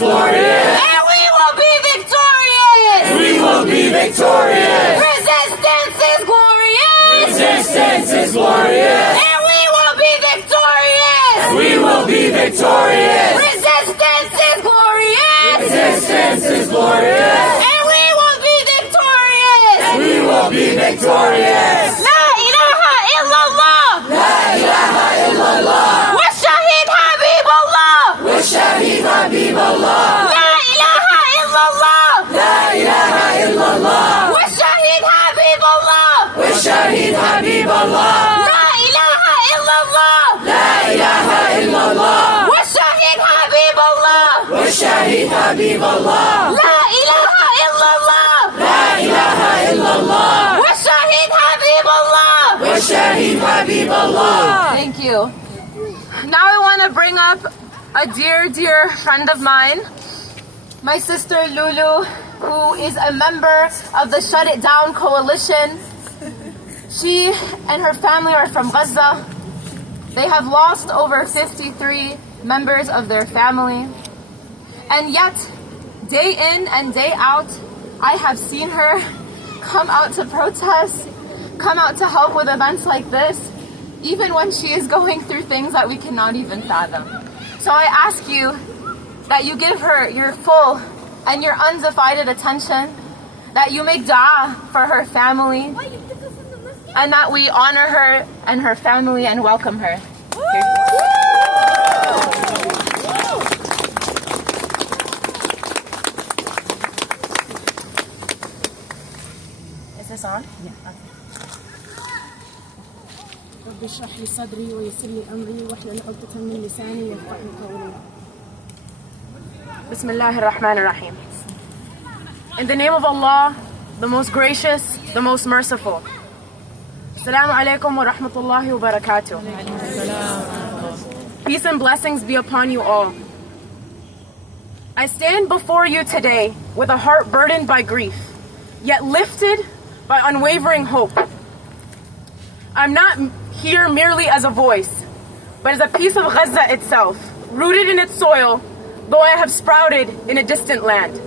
glorious. And we will be victorious. We will be victorious. Resistance is glorious. Resistance is glorious. And we will be victorious. We will be victorious. Resistance is glorious. Resistance is glorious. And we will be victorious. We will be victorious. La ilaha illallah. La ilaha illallah. Wa shahid Habibullah. Wa shahid Habibullah. La ilaha illallah. La ilaha illallah. Wa shahid Habibullah. Wa shahid Habibullah. La ilaha illallah. La ilaha illallah. Wa shahid Habibullah. Wa shahid Habibullah. La ilaha illallah. La ilaha illallah. Wa shahid Habibullah. Wa shahid Habibullah. Thank you. Now I want to bring up a dear friend of mine, my sister Lulu, who is a member of the Shut It Down Coalition. She and her family are from Gaza. They have lost over 53 members of their family. And yet, day in and day out, I have seen her come out to protest, come out to help with events like this, even when she is going through things that we cannot even fathom. So I ask you that you give her your full and your undivided attention, that you make dua for her family, and that we honor her and her family and welcome her. Is this on? Yeah. رب اشرح لي صدري ويسر لي امري واحلل عقدة من لساني يفقهوا قولي. Bismillahir Rahmanir Rahim. In the name of Allah, the most gracious, the most merciful. Assalamu alaikum wa rahmatullahi wa barakatuh. Peace and blessings be upon you all. I stand before you today with a heart burdened by grief, yet lifted by unwavering hope. I'm not here merely as a voice, but as a piece of Gaza itself, rooted in its soil, though I have sprouted in a distant land.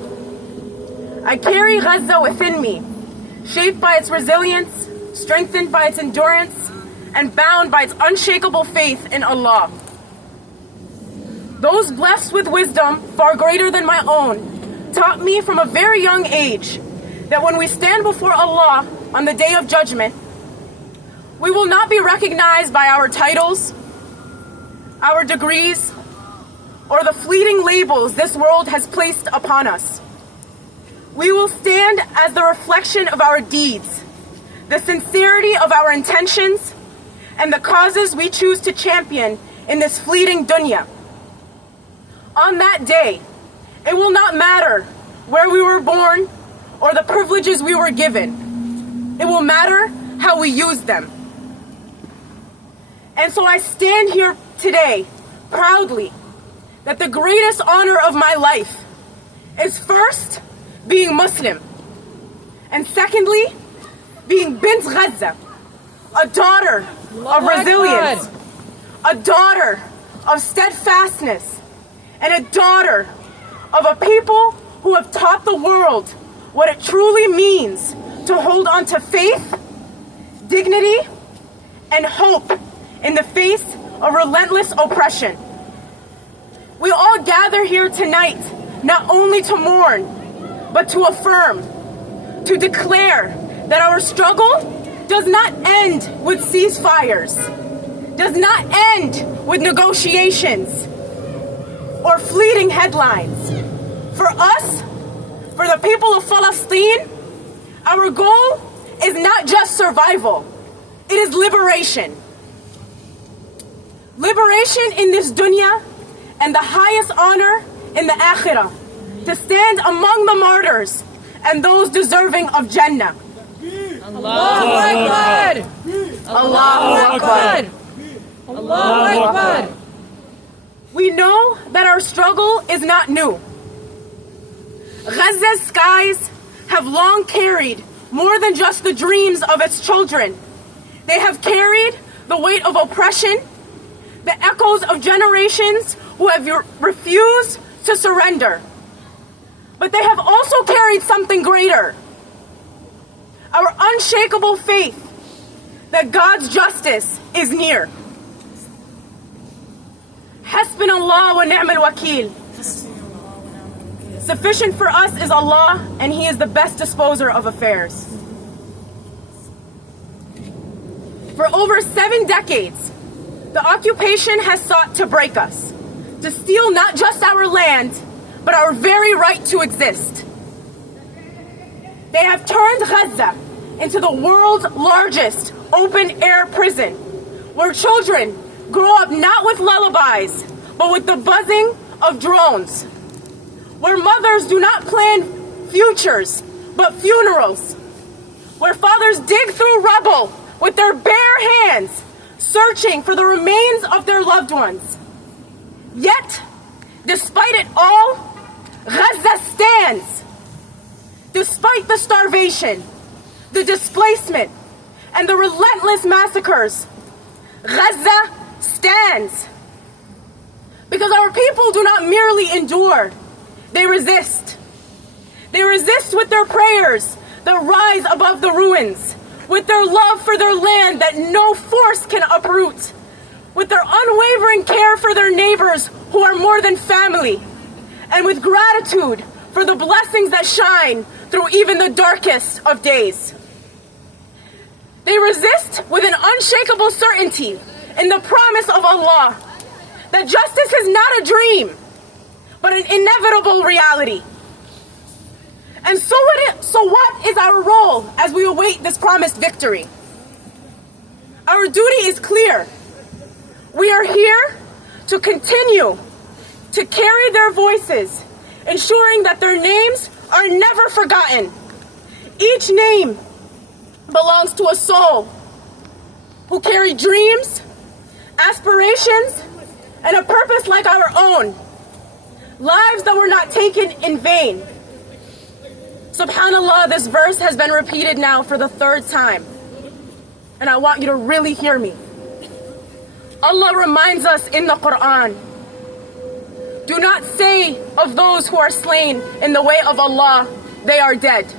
I carry Gaza within me, shaped by its resilience, strengthened by its endurance, and bound by its unshakable faith in Allah. Those blessed with wisdom far greater than my own taught me from a very young age that when we stand before Allah on the day of judgment, we will not be recognized by our titles, our degrees, or the fleeting labels this world has placed upon us. We will stand as the reflection of our deeds, the sincerity of our intentions, and the causes we choose to champion in this fleeting dunya. On that day, it will not matter where we were born or the privileges we were given. It will matter how we use them. And so I stand here today proudly that the greatest honor of my life is first being Muslim, and secondly, being Bint Gaza, a daughter of resilience, a daughter of steadfastness, and a daughter of a people who have taught the world what it truly means to hold on to faith, dignity, and hope in the face of relentless oppression. We all gather here tonight not only to mourn, but to affirm, to declare that our struggle does not end with ceasefires, does not end with negotiations or fleeting headlines. For us, for the people of Palestine, our goal is not just survival, it is liberation. Liberation in this dunya and the highest honor in the akhirah, to stand among the martyrs and those deserving of Jannah. Allahu Akbar! Allahu Akbar! Allahu Akbar! We know that our struggle is not new. Gaza's skies have long carried more than just the dreams of its children. They have carried the weight of oppression, the echoes of generations who have refused to surrender. But they have also carried something greater. Our unshakable faith that God's justice is near. Hasbunallah wa ni'mal wakil. Sufficient for us is Allah, and He is the best disposer of affairs. For over 7 decades, the occupation has sought to break us, to steal not just our land, but our very right to exist. They have turned Gaza into the world's largest open-air prison, where children grow up not with lullabies, but with the buzzing of drones, where mothers do not plan futures, but funerals, where fathers dig through rubble with their bare hands, searching for the remains of their loved ones. Yet, despite it all, Gaza stands. Despite the starvation, the displacement, and the relentless massacres, Gaza stands. Because our people do not merely endure, they resist. They resist with their prayers that rise above the ruins, with their love for their land that no force can uproot, with their unwavering care for their neighbors who are more than family, and with gratitude for the blessings that shine through even the darkest of days. They resist with an unshakable certainty in the promise of Allah that justice is not a dream, but an inevitable reality. And so what is our role as we await this promised victory? Our duty is clear. We are here to continue to carry their voices, ensuring that their names are never forgotten. Each name belongs to a soul who carry dreams, aspirations, and a purpose like our own. Lives that were not taken in vain. SubhanAllah, this verse has been repeated now for the 3rd time. And I want you to really hear me. Allah reminds us in the Quran, do not say of those who are slain in the way of Allah, they are dead.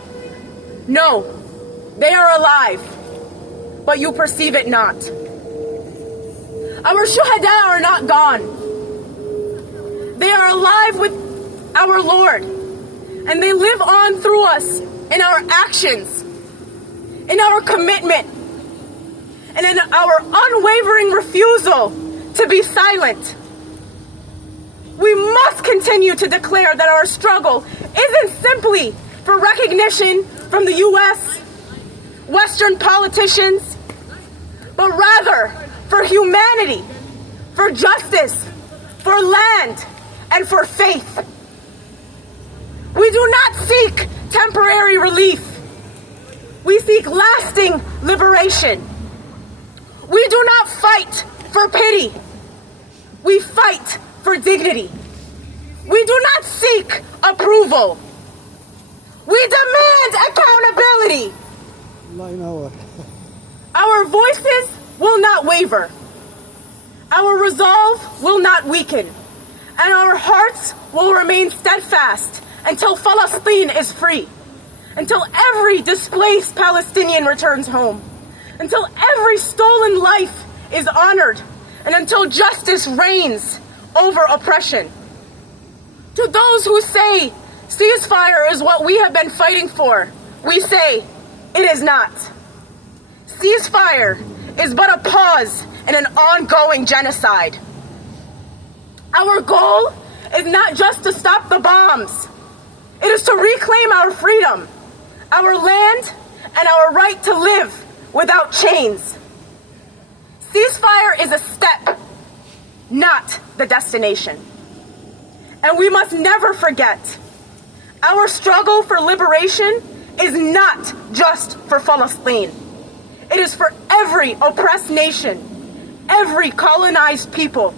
No, they are alive, but you perceive it not. Our shuhada are not gone. They are alive with our Lord, and they live on through us in our actions, in our commitment, and in our unwavering refusal to be silent. We must continue to declare that our struggle isn't simply for recognition from the U.S., Western politicians, but rather for humanity, for justice, for land, and for faith. We do not seek temporary relief. We seek lasting liberation. We do not fight for pity. We fight for dignity. We do not seek approval. We demand accountability. Our voices will not waver. Our resolve will not weaken. And our hearts will remain steadfast until Palestine is free, until every displaced Palestinian returns home, until every stolen life is honored, and until justice reigns over oppression. To those who say ceasefire is what we have been fighting for, we say it is not. Ceasefire is but a pause in an ongoing genocide. Our goal is not just to stop the bombs. It is to reclaim our freedom, our land, and our right to live without chains. Ceasefire is a step, not the destination. And we must never forget, our struggle for liberation is not just for Palestine. It is for every oppressed nation, every colonized people,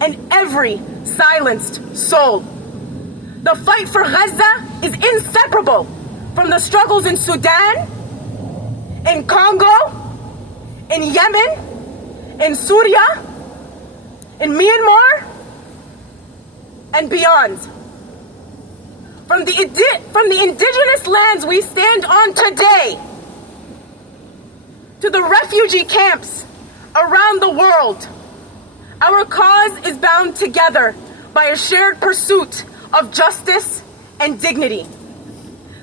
and every silenced soul. The fight for Gaza is inseparable from the struggles in Sudan, in Congo, in Yemen, in Syria, in Myanmar, and beyond. from the indigenous lands we stand on today to the refugee camps around the world, our cause is bound together by a shared pursuit of justice and dignity.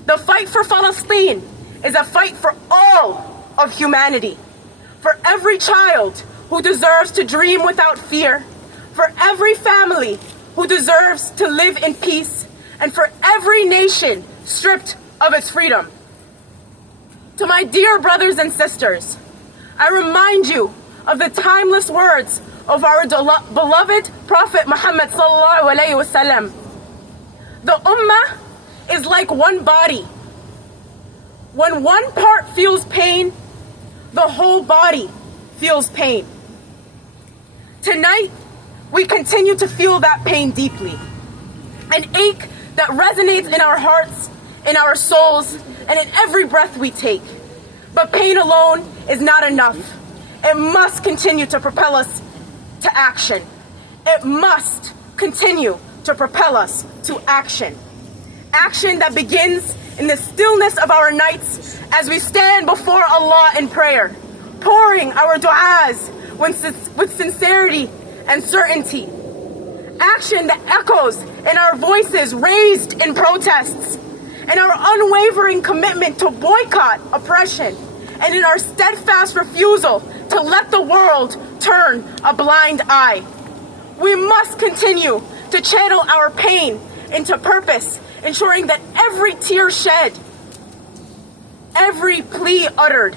The fight for Palestine is a fight for all of humanity, for every child who deserves to dream without fear, for every family who deserves to live in peace, and for every nation stripped of its freedom. To my dear brothers and sisters, I remind you of the timeless words of our beloved Prophet Muhammad sallallahu alaihi wasallam. The Ummah is like one body. When one part feels pain, the whole body feels pain. Tonight, we continue to feel that pain deeply. An ache that resonates in our hearts, in our souls, and in every breath we take. But pain alone is not enough. It must continue to propel us to action. It must continue to propel us to action. Action that begins in the stillness of our nights as we stand before Allah in prayer, pouring our du'as with sincerity and certainty. Action that echoes in our voices raised in protests, in our unwavering commitment to boycott oppression, and in our steadfast refusal to let the world turn a blind eye. We must continue to channel our pain into purpose, ensuring that every tear shed, every plea uttered,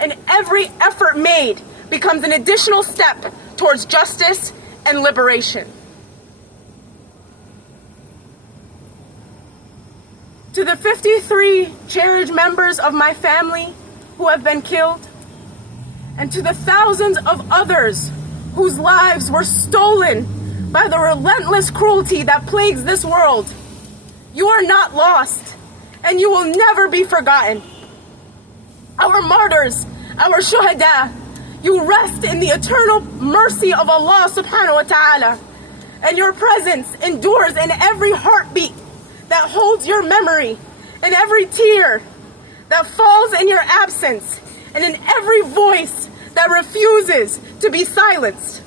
and every effort made becomes an additional step towards justice and liberation. To the 53 cherished members of my family who have been killed, and to the thousands of others whose lives were stolen by the relentless cruelty that plagues this world, you are not lost, and you will never be forgotten. Our martyrs, our shuhada, you rest in the eternal mercy of Allah subhanahu wa ta'ala, and your presence endures in every heartbeat that holds your memory, in every tear that falls in your absence, and in every voice that refuses to be silenced.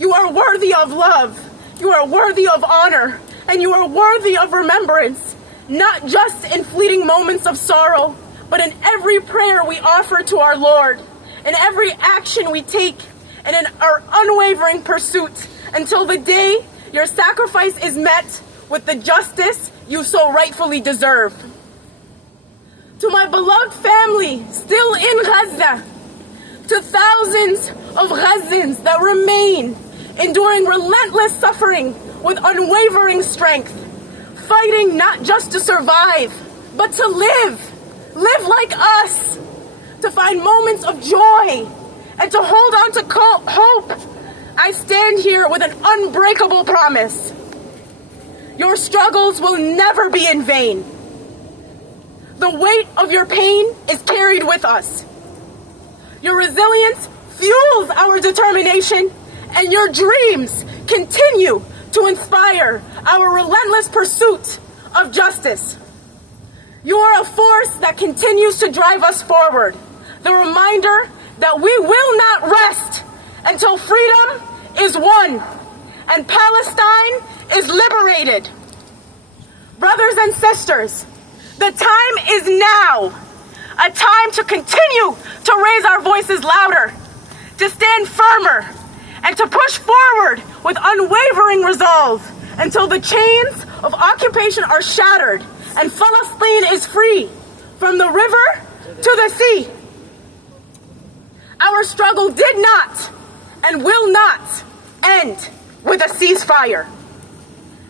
You are worthy of love, you are worthy of honor, and you are worthy of remembrance, not just in fleeting moments of sorrow, but in every prayer we offer to our Lord, in every action we take, and in our unwavering pursuit until the day your sacrifice is met with the justice you so rightfully deserve. To my beloved family still in Gaza, to thousands of Gazans that remain enduring relentless suffering with unwavering strength, fighting not just to survive, but to live like us, to find moments of joy, and to hold on to hope, I stand here with an unbreakable promise. Your struggles will never be in vain. The weight of your pain is carried with us. Your resilience fuels our determination, and your dreams continue to inspire our relentless pursuit of justice. You are a force that continues to drive us forward, the reminder that we will not rest until freedom is won and Palestine is liberated. Brothers and sisters, the time is now, a time to continue to raise our voices louder, to stand firmer, and to push forward with unwavering resolve until the chains of occupation are shattered and Palestine is free from the river to the sea. Our struggle did not and will not end with a ceasefire.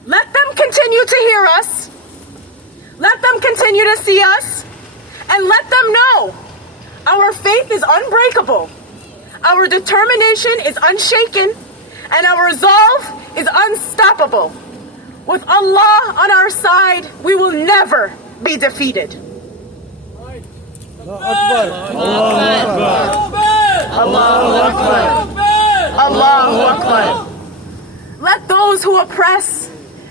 Let them continue to hear us. Let them continue to see us. And let them know our faith is unbreakable. Our determination is unshaken. And our resolve is unstoppable. With Allah on our side, we will never be defeated. Allahu Akbar. Allahu Akbar. Allahu Akbar. Let those who oppress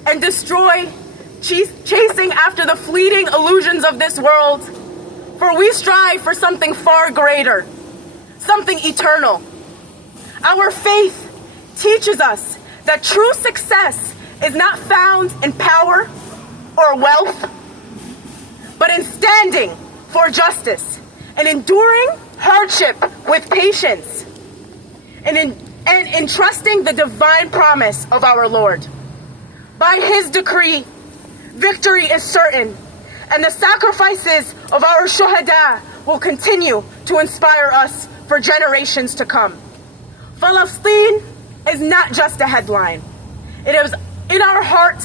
and destroy chasing after the fleeting illusions of this world, for we strive for something far greater, something eternal. Our faith teaches us that true success is not found in power or wealth, but in standing for justice and enduring hardship with patience, and in trusting the divine promise of our Lord. By His decree, victory is certain, and the sacrifices of our shuhada will continue to inspire us for generations to come. Palestine is not just a headline. It is in our heart,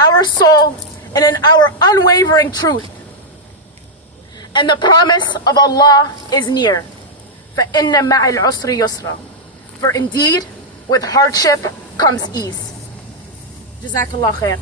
our soul, and in our unwavering truth. And the promise of Allah is near. فَإِنَّ مَعَ الْعُسْرِ يُسْرًا. For indeed, with hardship comes ease. Jazakallah khair.